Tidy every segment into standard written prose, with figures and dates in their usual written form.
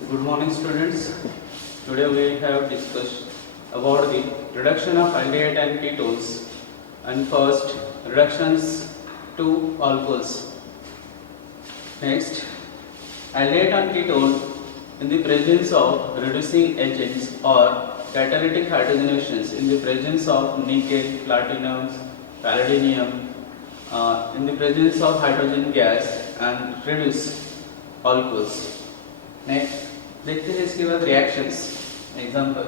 Good morning, students. Today we have discussed about the reduction of aldehyde and ketones, and first reductions to alcohols. Next, aldehyde and ketone in the presence of reducing agents or catalytic hydrogenations in the presence of nickel, platinum, palladium, in the presence of hydrogen gas and reduce alcohols. Next, देखते हैं इसके बाद reactions. Example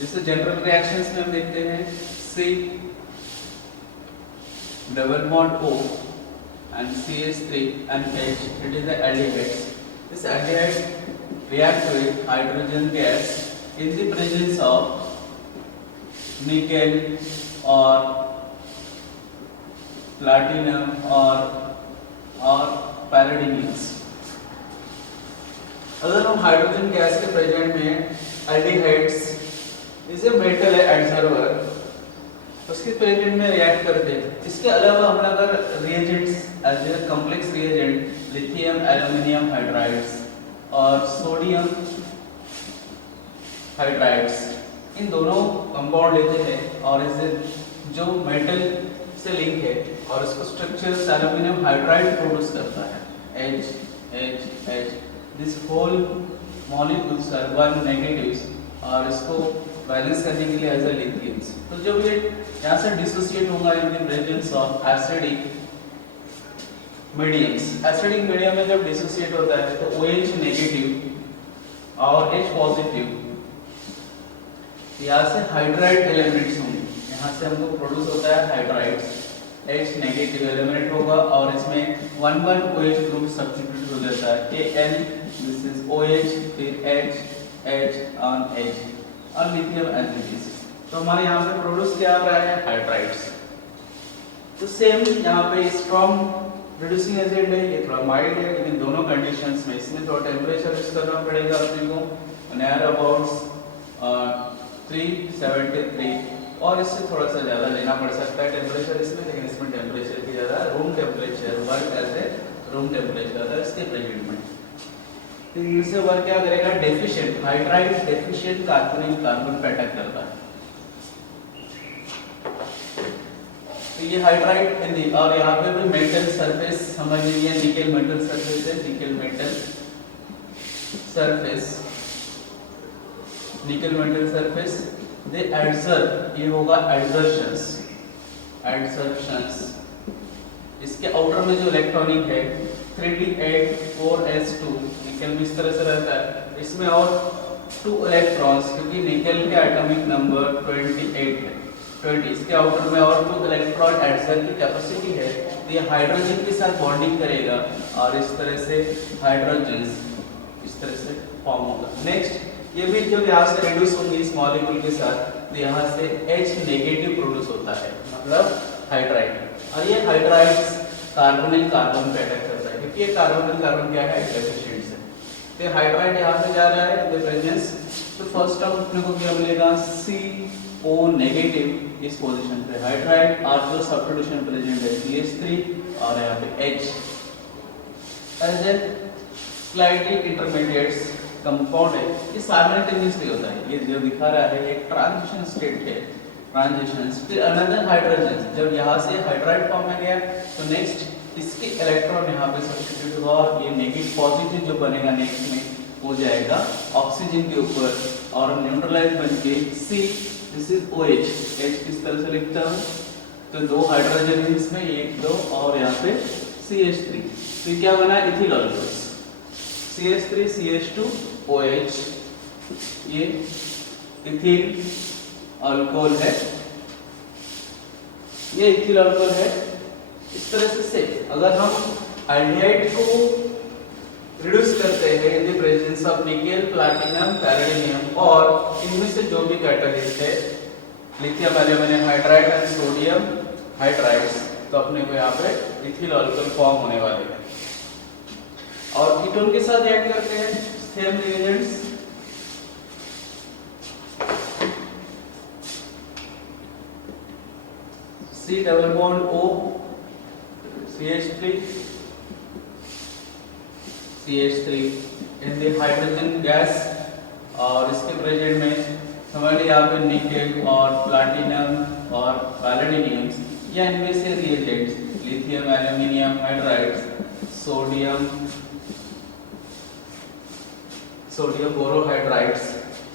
जैसे general reactions में हम देखते हैं C double bond O and CH3 and H. It is the aldehydes. This aldehyde react with hydrogen gas in the presence of nickel or platinum or palladium. अगर हम hydrogen gas के present में aldehydes is a metal है absorber उसके present में react करते हैं. इसके अलावा हम अगर reagents as a complex reagent lithium aluminium hydrides और सोडियम हाइड्राइड्स इन दोनों कंपाउंड लेते हैं और इसे जो मेटल से लिंक है और इसको स्ट्रक्चर एल्युमिनियम हाइड्राइड प्रोड्यूस करता है H H H. This whole molecules are one negatives और इसको बैलेंस करने के लिए एज ए लिथियम्स. तो जब ये यहाँ से डिसोसिएट होगा इन the presence of acidic mediums. Acidic medium में जब डिसोसिएट होता है तो OH नेगेटिव और H पॉजिटिव यहाँ से हाइड्राइड एलिमेंट्स होंगे. यहाँ से हमको प्रोड्यूस होता है हाइड्राइड्स. H नेगेटिव एलिमेंट होगा और इसमें 1 OH ग्रुप सब्स्टिट्यूट हो जाता है Al. दिस इज OH फिर H on H और लिथियम एज इट इज. तो हमारे यहाँ पे प्रोड्यूस क्या आ रहा है हाइड्राइड्स. तो सेम यहाँ पे स्ट्रॉन्ग रिड्यूसिंग एजेंट है, ये थोड़ा माइल्ड है, लेकिन दोनों कंडीशंस में इसमें थोड़ा टेम्परेचर यूज करना पड़ेगा अपने को नियर अबाउट 373 और इससे थोड़ा सा ज़्यादा लेना पड़ सकता है टेम्परेचर इसमें, लेकिन इसमें टेम्परेचर की ज़्यादा room temperature work as a room temperature है इसके प्रेजेंट में. तो इससे वर्क क्या करेगा डेफिशिएंट हाइड्राइड डेफिशिएंट कार्बन पे अटैक करता है. तो ये हाइड्राइड इन दी और यहाँ पे भी मेटल सरफेस समझ लीजिए निकल मेटल सरफेस है nickel metal surface nickel metal surface they adsorb ये होगा एडजर्शंस इसके आउटर में जो इलेक्ट्रॉनिक है 3d8 4s2 निकल में इस तरह से रहता है. इसमें और 2 इलेक्ट्रॉन्स क्योंकि निकल के एटॉमिक नंबर 28 है 20 इसके आउटर में और 2 इलेक्ट्रॉन एडजर्व की कैपेसिटी है. तो ये हाइड्रोजन के साथ बॉन्डिंग करेगा और इस तरह से हाइड्रोजन्स इस तरह से फॉर्म होगा. नेक्स्ट ये भी जब यहाँ से रिड्यूस होंगे इस मॉलिक्यूल के साथ तो यहाँ से H नेगेटिव प्रोड्यूस होता है मतलब हाइड्राइड. और ये हाइड्राइड्स कार्बोनिल कार्बन पे अटैक करता है क्योंकि ये कार्बोनिल कार्बन क्या है डेफिशिएंट है. तो हाइड्राइड यहाँ से जा रहा है इन द प्रेजेंस. तो फर्स्ट टर्म अपने को क्या मिलेगा CO नेगेटिव इस पोजीशन पे हाइड्राइड और जो सब्स्टिट्यूशन प्रेजेंट है CH3 और यहाँ पे H as a slightly intermediates compound है. ये साइमल्टेनियसली होता है. ये जो दिखा रहा है एक ट्रांजिशन स्टेट है ट्रांजिशंस. फिर अनदर हाइड्रोजन जब यहाँ से हाइड्राइड फॉर्म में गया तो नेक्स्ट इसके इलेक्ट्रॉन यहाँ पे सब्स्टिट्यूट होगा और ये नेगेटिव पॉजिटिव जो बनेगा नेक्स्ट में हो जाएगा ऑक्सीजन के ऊपर और न्यूट्रलाइज बनके C this is OH H किस तरह से लिखता हूँ तो 2 हाइड्रोजन है इसमें 1 2 और यहाँ पे CH3. तो क्या बना ethyl alcohol CH3 CH2 OH ये इथिल अल्कोहल है. ये इथिल अल्कोहल है. इस तरह से अगर हम एल्डिहाइड को रिड्यूस करते हैं इन द प्रेजेंस ऑफ निकल प्लैटिनम पैलेडियम और इनमें से जो भी कैटालिस्ट है lithium aluminium hydride and sodium hydrides तो अपने को यहाँ पे इथिल अल्कोहल फॉर्म होने वाले हैं. और कीटोन के साथ ऐड करते हैं same reagents C double bond O CH3 CH3 in the hydrogen gas, और इसके प्रेजेंट में समझ लीजिए यहाँ पे निकेल और प्लाटिनम और पैलेडियम या इनमें से reagents lithium aluminium hydrides sodium borohydrides,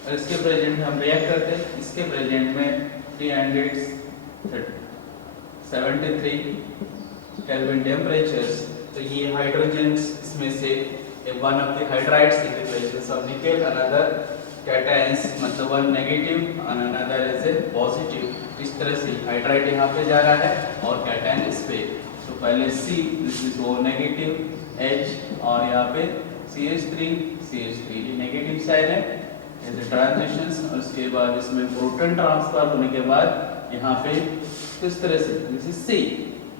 और इसके प्रेजेंट में हम रिएक्ट करते हैं। इसके प्रेजेंट में 373 केल्विन टेम्परेचर्स, तो ये हाइड्रोजन्स इसमें से one of the hydrides in the presence of nickel, another cations मतलब वन नेगेटिव और अनदर इज ए पॉजिटिव। इस तरह से हाइड्राइड यहाँ पे जा रहा है और कैटायन इस पे, तो पहले C this is O negative, H और यहाँ पे CH3 ये नेगेटिव साइड है, ऐसे ट्रांजिशंस, और उसके बाद इसमें प्रोटॉन ट्रांसफर होने के बाद यहाँ पे किस तरह से दिस इज C,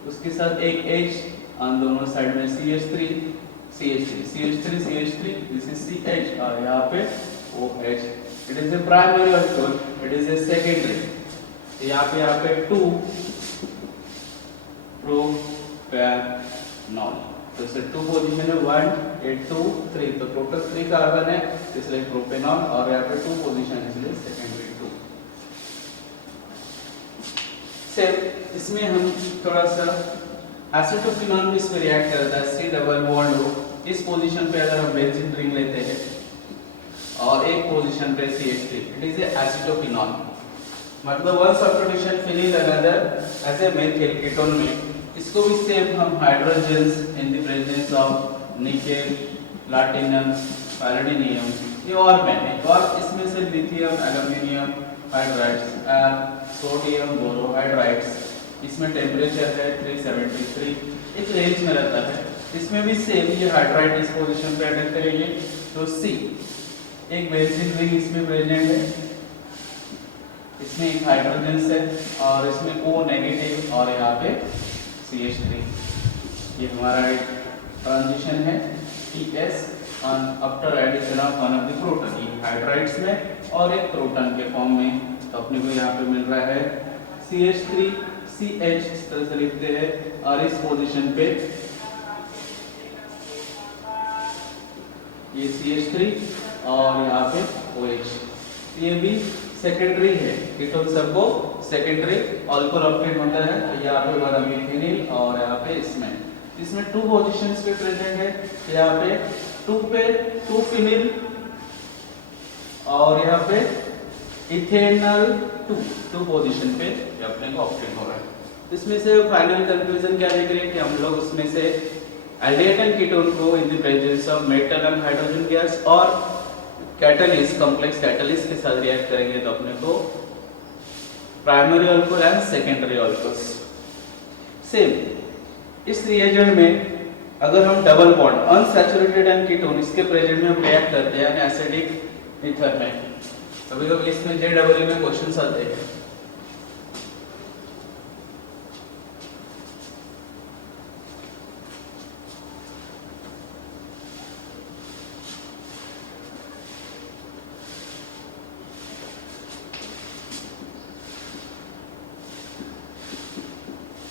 उसके साथ एक H और दोनों साइड में CH3 दिस इज CH और यहाँ पे OH। It is a primary alcohol, it is a secondary. यहाँ पे 2 प्रोपैनॉल, तो इससे 2 पोजीशन है 1 8 2 3, तो टोटल 3 कार्बन है इसलिए प्रोपेनॉल, और यहाँ पे 2 पोजीशन इसलिए सेकेंडरी 2। सेम इसमें हम थोड़ा सा एसिटोफिनॉल भी इसमें रिएक्ट करता है, C डबल बॉन्ड O, इस पोजीशन पे अगर हम बेंजीन रिंग लेते हैं और एक पोजीशन पे CH3, it is a acetophenol, मतलब one substitution phenyl another as a methyl ketone में, इसको भी सेम हम hydrogens in the presence of nickel platinum palladium ये और में, और इसमें से लिथियम एल्यूमिनियम हाइड्राइड्स और सोडियम बोरोहाइड्राइड्स, इसमें टेम्परेचर है 373, एक रेंज में रहता है। इसमें भी सेम ये हाइड्राइड इस पोजीशन पे अटैक करेंगे, तो C एक बेंजीन रिंग इसमें प्रेजेंट है, इसमें एक हाइड्रोजन है और इसमें O नेगेटिव और यहाँ पे CH3, ये हमारा एक ट्रांजिशन है TS after addition of one of the proton, ये हाइड्राइड्स में और एक प्रोटॉन के फॉर्म में, तो अपने को यहाँ पे मिल रहा है CH3 CH, इस तरह से लिखते हैं, और इस पोजीशन पे ये CH3 और यहाँ पे OH, ये भी सेकेंडरी है, कीटोन सबको सेकेंडरी अल्कोहल ऑब्टेन होता है, यहाँ पे वन मीथेनिल और यहाँ पे इसमें 2 पोजीशंस पे प्रेजेंट है, यहाँ पे 2 फिनिल और यहाँ पे इथेनॉल 2 पोजीशन पे अपने को ऑब्टेन हो रहा है। इसमें से फाइनल कंक्लूजन क्या देख रहे हैं कि हम लोग उसमें से एल्डिहाइड एंड कीटोन को इन the presence of metal and hydrogen gas और कैटलिस्ट कॉम्प्लेक्स कैटलिस्ट के साथ रिएक्ट करेंगे, तो अपने को primary alcohol and secondary alcohols. Same इस रिएजेंट में अगर हम double bond unsaturated and ketone इसके प्रेजेंट में हम रिएक्ट करते हैं एसिडिक ईथर में, कभी-कभी इसमें JEE में क्वेश्चंस आते हैं।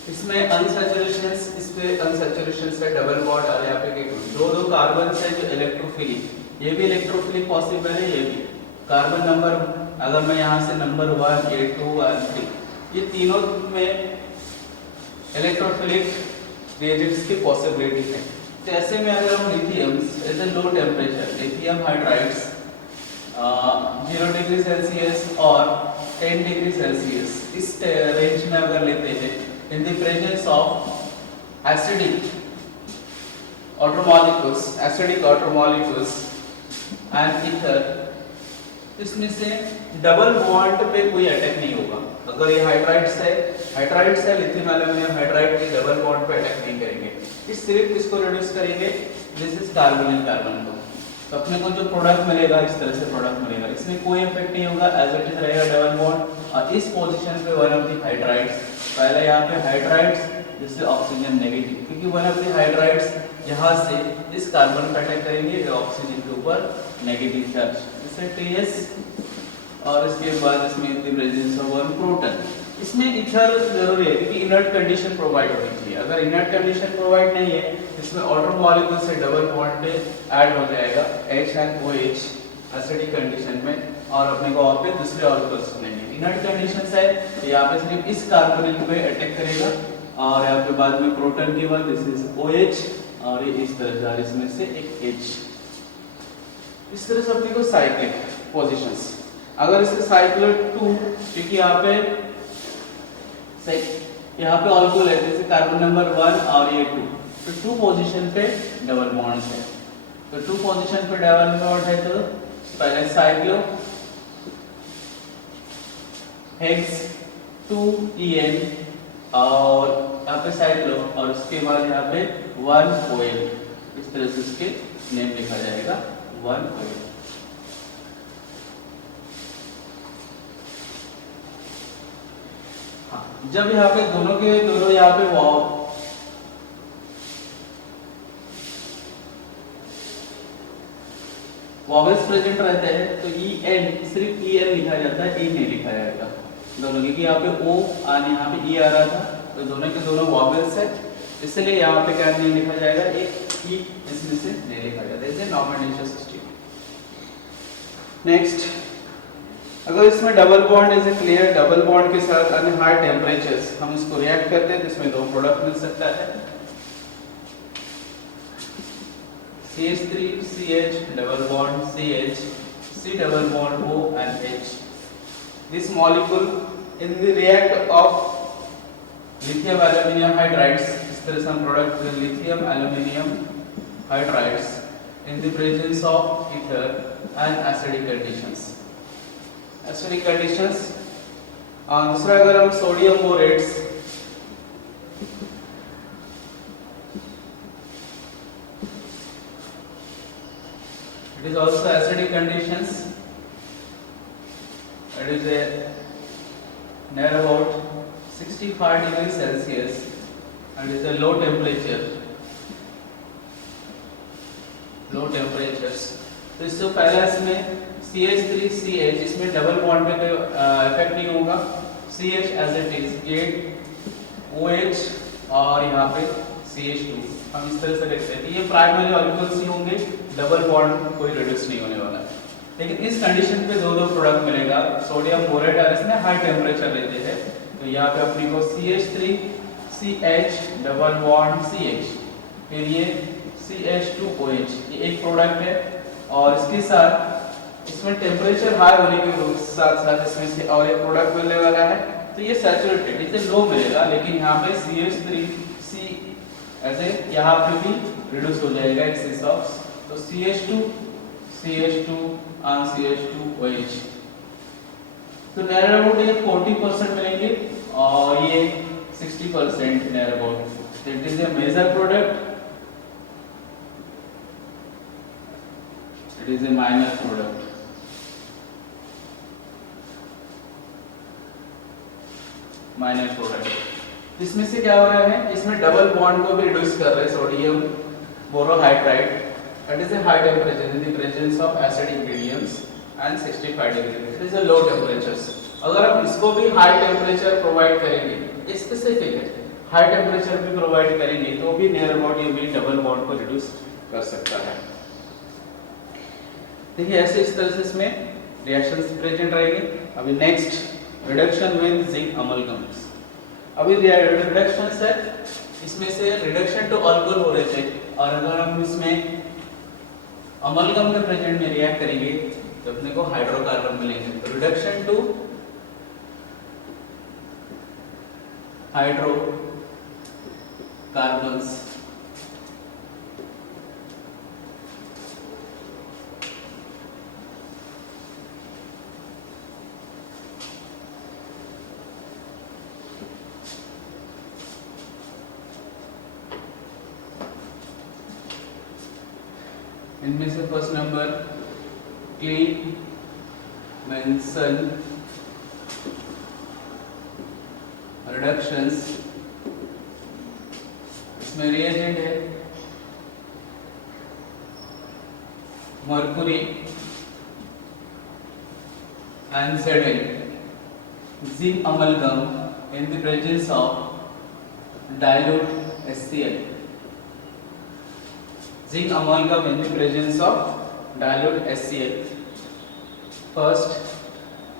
इसमें अनसैचुरेशंस, इस पे अनसैचुरेशंस है डबल बॉन्ड और यहाँ पे कीटोन, दो कार्बन है जो इलेक्ट्रोफिलिक, ये भी इलेक्ट्रोफिलिक पॉसिबल है, ये भी कार्बन नंबर अगर मैं यहाँ से नंबर 1 ये 2 और 3 ये तीनों में इलेक्ट्रोफिलिक रिएजेंट्स की पॉसिबिलिटी है। तो ऐसे में अगर हम lithium as a low temperature lithium hydrides 0 degree Celsius और 10 डिग्री सेल्सियस इस रेंज में अगर लेते हैं in the presence of acidic outer molecules and ether, इसमें से डबल बॉन्ड पे कोई अटैक नहीं होगा। अगर ये हाइड्राइड्स है लिथियम एल्यूमिनियम हाइड्राइड के डबल बॉन्ड पे अटैक नहीं करेंगे, इस सिर्फ इसको रिड्यूस करेंगे, दिस इज कार्बोनिल कार्बन को, तो अपने को जो प्रोडक्ट मिलेगा इस तरह से प्रोडक्ट मिलेगा, इसमें कोई इफेक्ट नहीं होगा, एज इट इज रहेगा डबल बॉन्ड। और इस पोजीशन पे वन ऑफ द हाइड्राइड्स, पहले यहाँ पे हाइड्राइड्स जिससे ऑक्सीजन नेगेटिव, क्योंकि वन ऑफ द हाइड्राइड्स यहाँ से इस कार्बन पे अटैक करेंगे ऑक्सीजन के ऊपर नेगेटिव चार्ज, इससे TS, और इसके बाद इसमें the presence of one proton. इसमें ईथर जरूरी है क्योंकि इनर्ट कंडीशन प्रोवाइड होनी चाहिए, अगर इनर्ट कंडीशन प्रोवाइड नहीं है इसमें आउटर मॉलिक्यूल से डबल बॉन्ड पे ऐड हो जाएगा H and OH acidic condition में, और अपने को और पे दूसरे ऑल्कोहल्स बनेंगे। इनर्ट कंडीशन है तो यहाँ पे सिर्फ इस कार्बोनिल पे अटैक करेगा, और यहाँ पे बाद में प्रोटॉन के बाद दिस इज OH, और ये इस तरह से इसमें से एक H। इस तरह से अपने को साइक्लिक पोजीशंस, अगर इसके साइक्लोइड 2, क्योंकि यहाँ पे ऑल्कोहल है, जैसे कार्बन नंबर 1 और ये 2, तो 2 पोजीशन पे डबल बॉन्ड्स है, तो 2 पोजीशन पे डबल बॉन्ड है, तो पहले साइक्लो हेक्स 2En, और यहाँ पे साइक्लो, और उसके बाद यहाँ पे 1OL, इस तरह से इसके नेम लिखा जाएगा 1OL। जब यहाँ पे दोनों के दोनों यहाँ पे वॉवेल्स प्रेजेंट रहते हैं, तो En सिर्फ En लिखा जाता है, E नहीं लिखा जाएगा दोनों, क्योंकि यहाँ पे O और यहाँ पे E आ रहा था, तो दोनों के दोनों वॉवेल्स है, इसलिए यहाँ पे क्या नहीं लिखा जाएगा, एक E इसमें से नहीं लिखा जाता, इसे नॉमिनेशन सिस्टम। नेक्स्ट, अगर इसमें double bond is clear, double bond के साथ अन्य हाई टेम्परेचर्स हम इसको रिएक्ट करते हैं, तो इसमें 2 प्रोडक्ट मिल सकता है, CH3CH double bond CH, C double bond O and H. This molecule in the react of lithium aluminium hydrides, इस तरह से हम product lithium aluminium hydrides in the presence of ether and acidic conditions. Acidic conditions, दूसरा अगर हम sodium बोरेट्स, it is also acidic conditions, it is a near about 65 degrees Celsius and is a low temperature, low temperatures। तो इससे पहले इसमें CH3CH, इसमें double bond पे कोई इफेक्ट नहीं होगा, CH एज इट इज, ये OH और यहाँ पे CH2, हम इस तरह से लिखते हैं, ये प्राइमरी ऑल्कोहल्स ही होंगे, डबल बॉन्ड कोई रिड्यूस नहीं होने वाला है। लेकिन इस कंडीशन पे 2 प्रोडक्ट मिलेगा, सोडियम बोरेट और इसमें हाई टेम्परेचर लेते हैं, तो यहाँ पे अपने को CH3CH डबल बॉन्ड CH, फिर ये CH2OH, ये एक प्रोडक्ट है, और इसके साथ इसमें टेम्परेचर हाई होने के साथ साथ इसमें से और एक प्रोडक्ट मिलने वाला है, तो ये सैचुरेटेड, इसे लो मिलेगा, लेकिन यहाँ पे CH3C ऐसे यहाँ पे भी रिड्यूस हो जाएगा एक्सेस ऑफ, तो CH2 और CH2OH, तो नियर अबाउट ये 40% मिलेंगे और ये 60% near about. It is a major product, it is a minor product. Minor product इसमें से क्या हो रहा है, इसमें डबल बॉन्ड को भी रिड्यूस कर रहे हैं, sodium borohydride, it is A high temperature in the presence of acid ingredients and 65 degree, it is A low temperatures. अगर हम इसको भी हाई टेम्परेचर प्रोवाइड करेंगे, स्पेसिफिक है, हाई टेम्परेचर भी प्रोवाइड करेंगे, तो भी नियर अबाउट ये भी डबल बॉन्ड को रिड्यूस कर सकता है। देखिए ऐसे इस तरह से इसमें रिएक्शंस प्रेजेंट रहेंगे। अभी नेक्स्ट रिडक्शन विद जिंक अमलगम्स। अभी रिडक्शन है, इसमें से रिडक्शन टू अल्कोहल हो रहे थे, और अगर हम इसमें अमलगम के प्रेजेंट में रिएक्ट करेंगे तो अपने को हाइड्रोकार्बन मिलेंगे। तो रिडक्शन टू हाइड्रोकार्बन्स, इनमें से first number clean mention reductions, इसमें रिएजेंट है Mercury and Zn, zinc amalgam in the presence of dilute HCl। zinc amalgam in the presence of dilute HCl. First,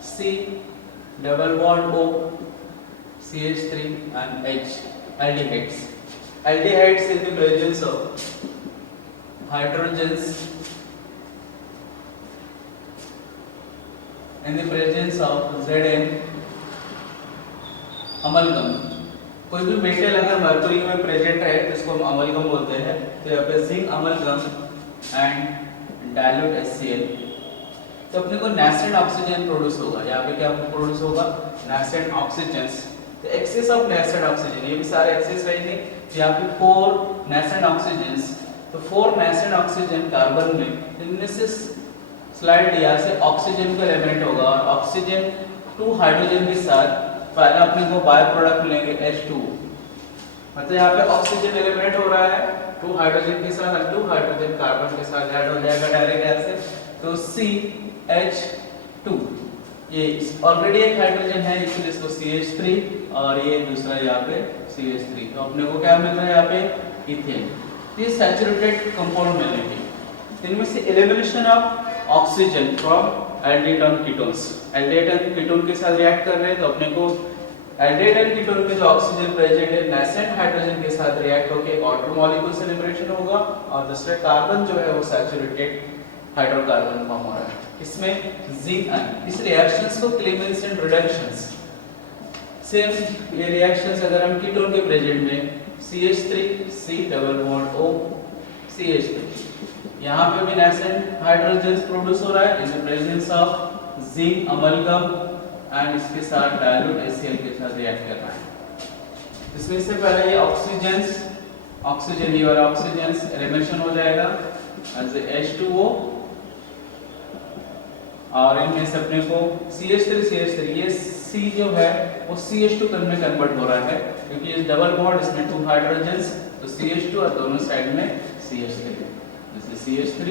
C double bond O, CH3 and H, aldehydes. Aldehydes in the presence of hydrogens, in the presence of Zn, amalgam. कोई भी metal अगर mercury में present है तो इसको हम amalgam बोलते हैं. तो यहाँ पे zinc amalgam and dilute HCl. तो अपने को नेसेंट ऑक्सीजन प्रोड्यूस होगा. यहाँ पे क्या प्रोड्यूस होगा? Nascent oxygens. तो एक्सेस ऑफ नेसेंट ऑक्सीजन, ये भी सारे एक्सेस रहेंगे. तो यहाँ पे 4 नेसेंट ऑक्सीजन्स. तो 4 नेसेंट ऑक्सीजन कार्बन में, इनमें से स्लाइड यहाँ से ऑक्सीजन का एलिमेंट होगा और ऑक्सीजन 2 हाइड्रोजन के साथ पहले अपने को बाय प्रोडक्ट मिलेंगे H2. मतलब यहाँ पे ऑक्सीजन एलिमिनेट हो रहा है 2 हाइड्रोजन के साथ और 2 हाइड्रोजन कार्बन के साथ ऐड हो जाएगा डायरेक्ट ऐसे. तो CH2, ये ऑलरेडी एक हाइड्रोजन है इसलिए इसको CH3 और ये दूसरा यहाँ पे CH3. तो अपने को क्या मिल रहा है यहाँ पे? इथेन. ये सैचुरेटेड कंपाउंड मिलेंगे. इनमें से elimination of oxygen from aldehyde and ketones. Aldehyde and ketone के साथ रिएक्ट कर रहे हैं तो अपने को एल्डिहाइड एंड कीटोन में जो ऑक्सीजन प्रेजेंट है नेसेंट हाइड्रोजन के साथ रिएक्ट होकर एक ऑल्टर मॉलिक्यूल से लिबरेशन होगा और दूसरा कार्बन जो है वो सैचुरेटेड हाइड्रोकार्बन फॉर्म हो रहा है. इसमें जिंक आयन. इस रिएक्शंस को क्लेमेंस एंड रिडक्शंस. सेम ये रिएक्शंस अगर हम कीटोन के प्रेजेंट में CH3 C double bond O CH3, यहाँ पे भी नेसेंट हाइड्रोजन प्रोड्यूस हो रहा है इन the presence of zinc amalgam and इसके साथ डाइल्यूट HCl के साथ रिएक्ट कर रहा है. इसमें से पहले ये ऑक्सीजन ये वाला ऑक्सीजन एलिमिनेशन हो जाएगा एज H2O और इनमें से अपने को CH3 ये C जो है वो CH2 में कन्वर्ट हो रहा है क्योंकि ये डबल बॉन्ड इसमें 2 हाइड्रोजन्स. तो CH2 और दोनों साइड में CH3. This is CH3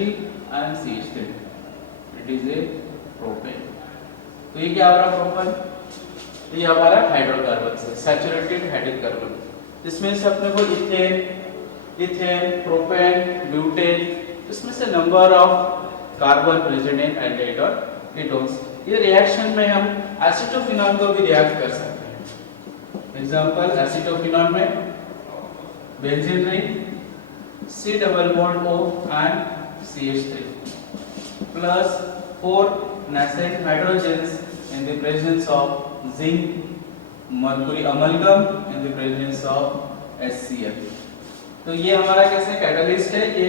and CH3. It is a propane. तो ये क्या हो रहा है प्रोपेन? तो ये हमारा हाइड्रोकार्बन से सैचुरेटेड हाइड्रोकार्बन. इसमें से अपने को इथेन, प्रोपेन, ब्यूटेन, इसमें से number of carbon present in aldehyde और कीटोन्स. ये रिएक्शन में हम एसिटोफिनॉल को भी रिएक्ट कर सकते हैं. एग्जांपल एसिटोफिनॉल में benzene ring C double bond O and CH3 plus 4 nascent hydrogens in the presence of zinc mercury amalgam in the presence of HCl. तो ये हमारा कैसे कैटलिस्ट है. ये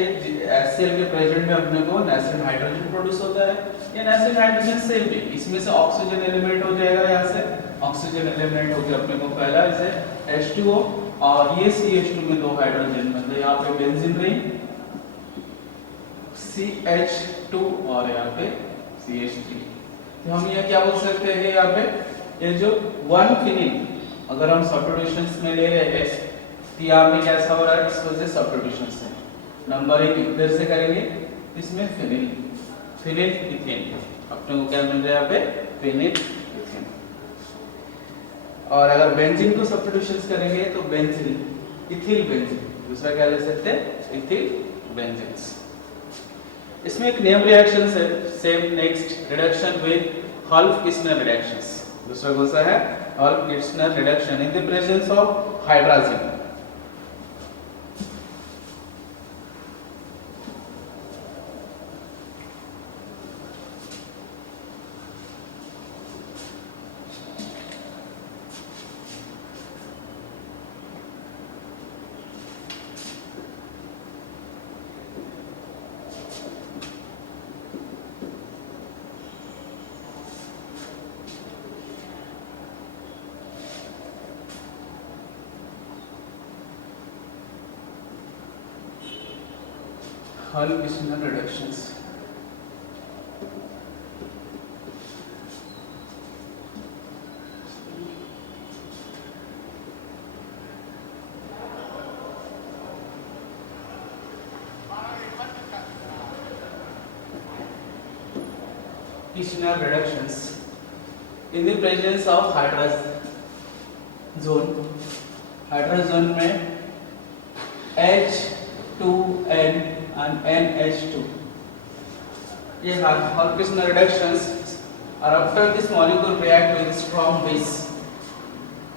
HCl के प्रेजेंट में अपने को नेसेंट हाइड्रोजन प्रोड्यूस होता है. ये नेसेंट हाइड्रोजन से भी इसमें से ऑक्सीजन एलिमेंट हो जाएगा. यहाँ से ऑक्सीजन एलिमेंट होकर अपने को पहला इसे H2O और ये CH2 में 2 हाइड्रोजन मतलब यहाँ पे बेंजीन रिंग CH2 और यहाँ पे CH3. तो हम ये क्या बोल सकते हैं यहाँ पे ये जो 1 फिनिल अगर हम सब्स्टिट्यूशंस में ले रहे हैं तो यहाँ पे कैसा हो रहा है? इस वजह से सब्स्टिट्यूशन से नंबरिंग इधर से करेंगे इसमें फिनिल इथेन अपने को क्या मिल रहा है यहाँ पे? Phenyl ethane. और अगर बेंजीन को सब्स्टिट्यूशंस करेंगे तो बेंजीन इथिल बेंजीन. दूसरा क्या ले सकते हैं? Ethyl benzenes. इसमें एक नेम रिएक्शन है same next reduction with Wolff Kishner reductions. दूसरा कौन सा है? Wolff Kishner reduction in the presence of hydrogen. Hall-Kishner reductions. Kishner reductions in the presence of hydrazone में H2N and NH2. ये Hall-Kishner reductions are after this molecule react with strong base.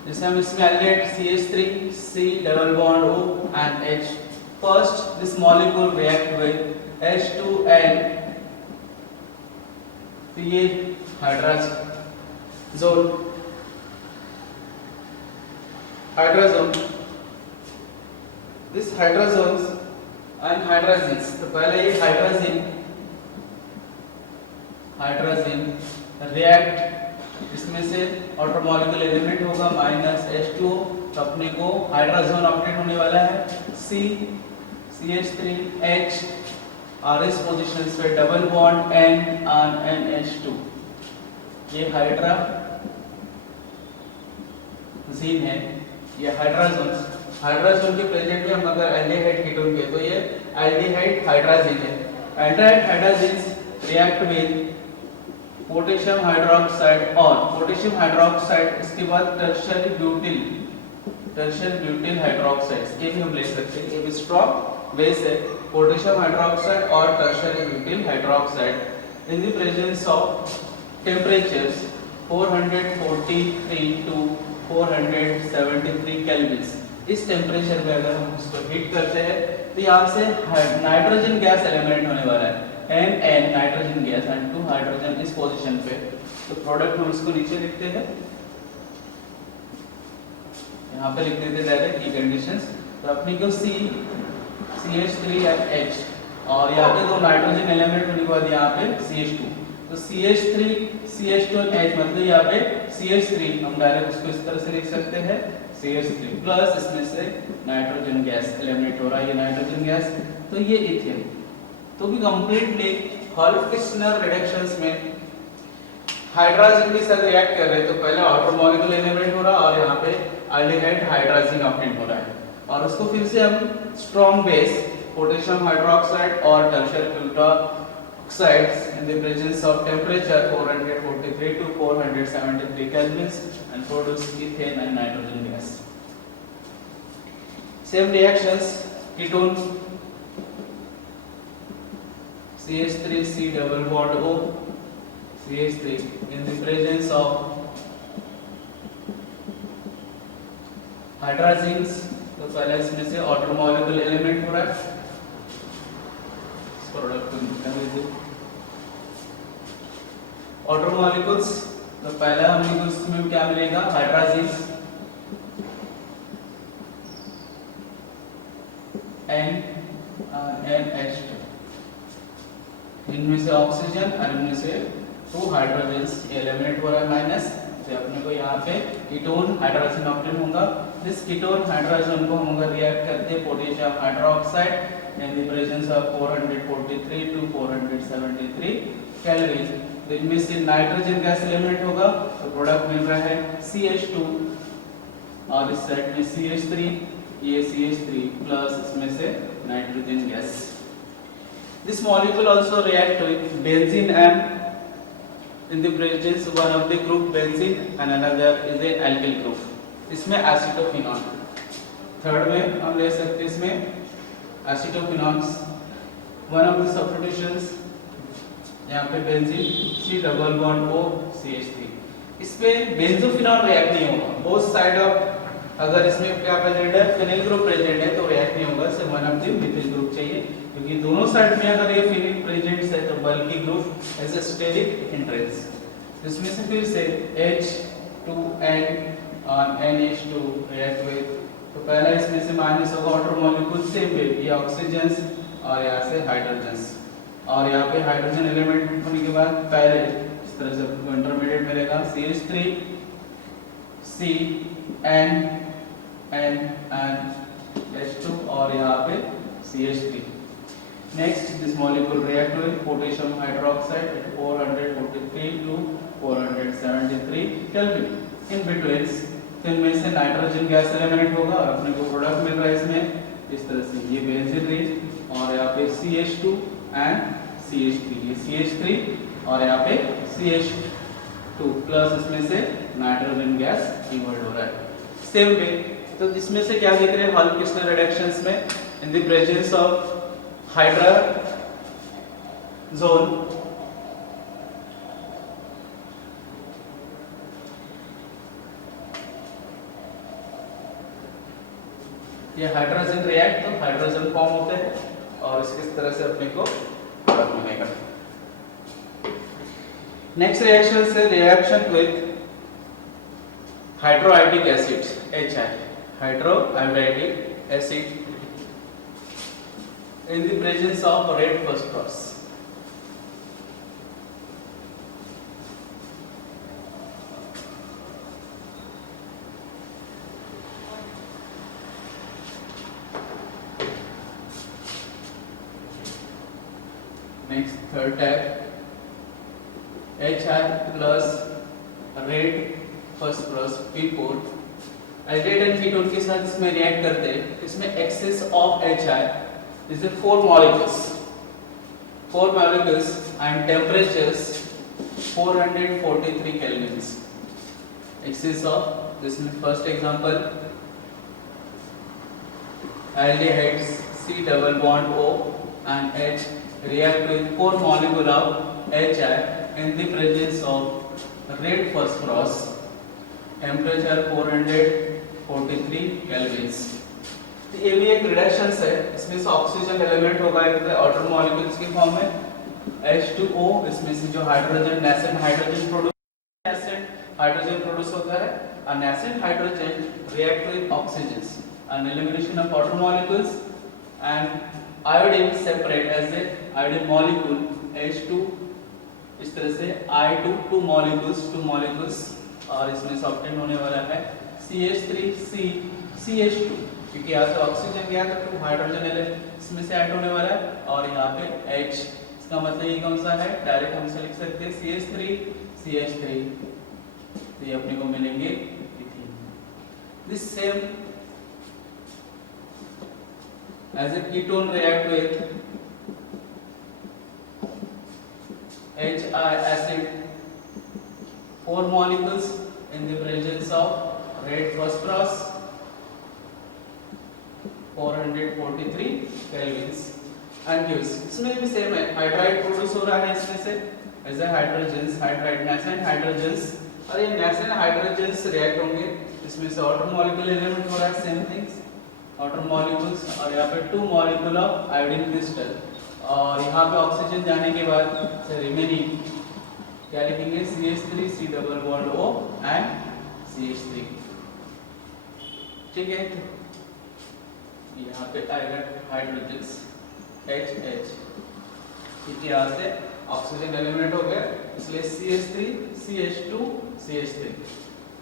जैसे हम इसमें aldehyde CH3, C double bond O and H. First, this molecule react with H2N. तो ये hydrazone. This hydrazones and hydrazines. तो पहले ये hydrazine react, इसमें से outer molecule element होगा -H2O, तो अपने को हाइड्राजोन ऑप्टेन होने वाला है CH3H और इस पोजीशन पे डबल बॉन्ड N और NH2. ये हाइड्राजीन है, ये हाइड्राजोन के प्रेजेंट में हम अगर एल्डिहाइड कीटोन के तो ये एल्डिहाइड हाइड्राजीन है. Aldehyde hydrazines react with potassium hydroxide और पोटेशियम हाइड्रोक्साइड, इसके बाद टर्शियरी ब्यूटिल हाइड्रोक्साइड, ये भी हम ले सकते हैं. ये भी स्ट्रॉन्ग बेस है, पोटेशियम हाइड्रोक्साइड और tertiary butyl hydroxide in the presence of temperatures 443 to 473 kelvin. इस टेम्परेचर पे अगर हम इसको हीट करते हैं तो यहाँ से नाइट्रोजन गैस एलिमिनेट होने वाला है, N nitrogen gas and 2 hydrogen इस पोजीशन पे. तो प्रोडक्ट हम इसको नीचे लिखते हैं, यहाँ पे लिख देते डायरेक्ट की कंडीशंस. तो अपनी को CH3H और यहाँ पे दो नाइट्रोजन एलिमेंट होने के बाद यहाँ पे CH2. तो CH2H मतलब यहाँ पे CH3, हम डायरेक्ट उसको इस तरह से लिख सकते हैं CH3 प्लस इसमें से नाइट्रोजन गैस एलिमिनेट हो रहा है, ये नाइट्रोजन गैस. तो ये इथेन. तो भी कंप्लीटली हॉल-किश्नर रिडक्शंस में हाइड्राजीन के साथ रिएक्ट कर रहे हैं. तो पहले आउटर मॉलिक्यूल एलिमिनेट हो रहा है और यहाँ पे एल्डिहाइड हाइड्राजीन ऑब्टेन हो रहा है, और उसको फिर से हम स्ट्रॉन्ग बेस पोटेशियम हाइड्रोक्साइड और tertiary butoxides in the presence of temperature 443 to 473 kelvins and produce ethane and nitrogen gas. Same reactions, ketone CH3C double bond O CH3 in the presence of hydrazines. तो पहले इसमें से outer molecule element हो रहा है, इस product को निकाल दीजिए. outer molecules, तो पहला हमने को इसमें क्या मिलेगा, hydrazines NH2, इनमें से ऑक्सीजन और इनमें से 2 हाइड्रोजन्स एलिमिनेट हो रहा है माइनस. तो अपने को यहाँ पे कीटोन हाइड्रोजन ऑब्टेन होगा. दिस कीटोन हाइड्रोजन को हम अगर रिएक्ट करते हैं potassium hydroxide in the presence of 443 to 473 kelvin. तो इनमें से नाइट्रोजन गैस एलिमिनेट होगा, तो प्रोडक्ट मिल रहा है CH2 और इस साइड में CH3, ये CH3 प्लस इसमें से nitrogen gas. This molecule also react with benzene and in the presence one of the group benzene and another is a alkyl group. इसमें acetophenone. थर्ड में हम ले सकते हैं इसमें acetophenone. One of the substitutions यहाँ पे benzene C double bond O CH3. इसमें benzophenone react नहीं होगा. Both side of अगर इसमें क्या प्रेजेंट है, फिनिल ग्रुप प्रेजेंट है तो रिएक्ट नहीं होगा. सिर्फ one of the methyl group चाहिए, क्योंकि दोनों साइड में अगर ये फिनिल प्रेजेंट है तो बल्कि group as a steric entrance. इसमें से फिर से H2N और NH2 रिएक्ट विद, तो पहला इसमें से माइनस होगा वाटर मॉलिक्यूल सेम वे, ये ऑक्सीजन और यहाँ से हाइड्रोजन, और यहाँ पे हाइड्रोजन एलिमेंट होने के बाद पहले इस तरह से इंटरमीडिएट मिलेगा CH3 C N H2 और यहाँ पे CH3. Next, this molecule react with potassium hydroxide at 443 to 473 Kelvin. In between, फिर में से नाइट्रोजन गैस एलिमिनेट होगा और अपने को प्रोडक्ट मिल रहा है इसमें इस तरह से, ये बेंजीन रिंग और यहाँ पे CH2 एंड CH3, ये CH3 और यहाँ पे CH2 प्लस इसमें से नाइट्रोजन गैस इवॉल्व हो रहा है. सेम वे, तो इसमें से क्या देख रहे हैं हॉल-किश्नर रिडक्शंस में इन द प्रेजेंस ऑफ हाइड्राजोल ये हाइड्रोजन रिएक्ट तो हाइड्रोजन फॉर्म होते हैं और इस तरह से अपने को प्रोडक्ट मिलेगा। नेक्स्ट रिएक्शन से reaction with hydroiodic acid HI, hydroiodic acid in the presence of red phosphorus. Next, third type, HI plus red phosphorus P4 red and ketone के साथ इसमें रिएक्ट करते हैं। इसमें excess of HI is the 4 molecules and temperatures 443 kelvins. Excess of this is first example, aldehydes C double bond O and H react with 4 molecule of HI in the presence of red phosphorus, temperature 443 kelvins. तो ये भी एक reduction है, इसमें से oxygen element होगा एक outer molecules की फॉर्म में H2O, इसमें से जो हाइड्रोजन नेसेंट हाइड्रोजन प्रोड्यूस होता है और nascent hydrogen react with oxygen and elimination of outer molecules and iodine separate as a iodine molecule H2, इस तरह से I2 2 molecules और इसमें से ऑब्टेन होने वाला है CH3C CH2, क्योंकि यहाँ से ऑक्सीजन गया तो 2 हाइड्रोजन इसमें से ऐड होने वाला है और यहाँ पे H, इसका मतलब ये कौन सा है, डायरेक्ट हम इसे लिख सकते हैं CH3 CH3, तो ये अपने को मिलेंगे this same as a ketone react with HI acid 4 molecules in the presence of red phosphorus 443 kelvins and gives, इसमें भी सेम है, हाइड्राइड प्रोड्यूस हो रहा है इसमें से as a hydrogens hydride nascent hydrogens और ये नेसेंट हाइड्रोजन्स रिएक्ट होंगे, इसमें से आउटर मॉलिक्यूल एलिमेंट हो रहा है सेम थिंग्स आउटर मॉलिक्यूल्स और यहाँ पे 2 molecule ऑफ आयोडीन क्रिस्टल और यहाँ पे ऑक्सीजन जाने के बाद रिमेनिंग क्या लिखेंगे CH3 C double bond O and CH3, ठीक है। यहाँ पे आएगा हाइड्रोजन्स HH, क्योंकि यहाँ से ऑक्सीजन एलिमेंट हो गया इसलिए CH3 CH2 CH3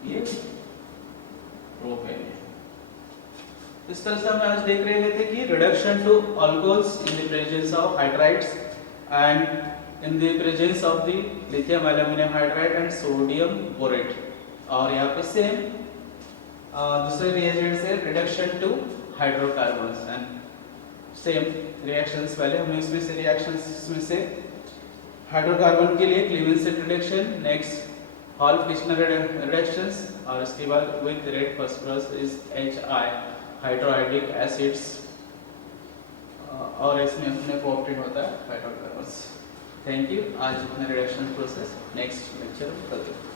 ये प्रोपेन है। इस तरह से हम आज देख रहे थे कि reduction to alcohols in the presence of hydrides and in the presence of the lithium aluminium hydride and sodium borate, और यहाँ पे सेम दूसरे रिएजेंट से reduction to hydrocarbons and same reactions पहले हमने इसमें से रिएक्शंस इसमें से हाइड्रोकार्बन के लिए क्लीवेंसेट रिडक्शन, नेक्स्ट हॉल फिशनर रिडक्शंस और इसके बाद with red phosphorus is HI hydroiodic acids और इसमें अपने को ऑप्टेन होता है हाइड्रोकार्बन्स। थैंक यू, आज अपना रिडक्शन प्रोसेस नेक्स्ट लेक्चर में करते हैं।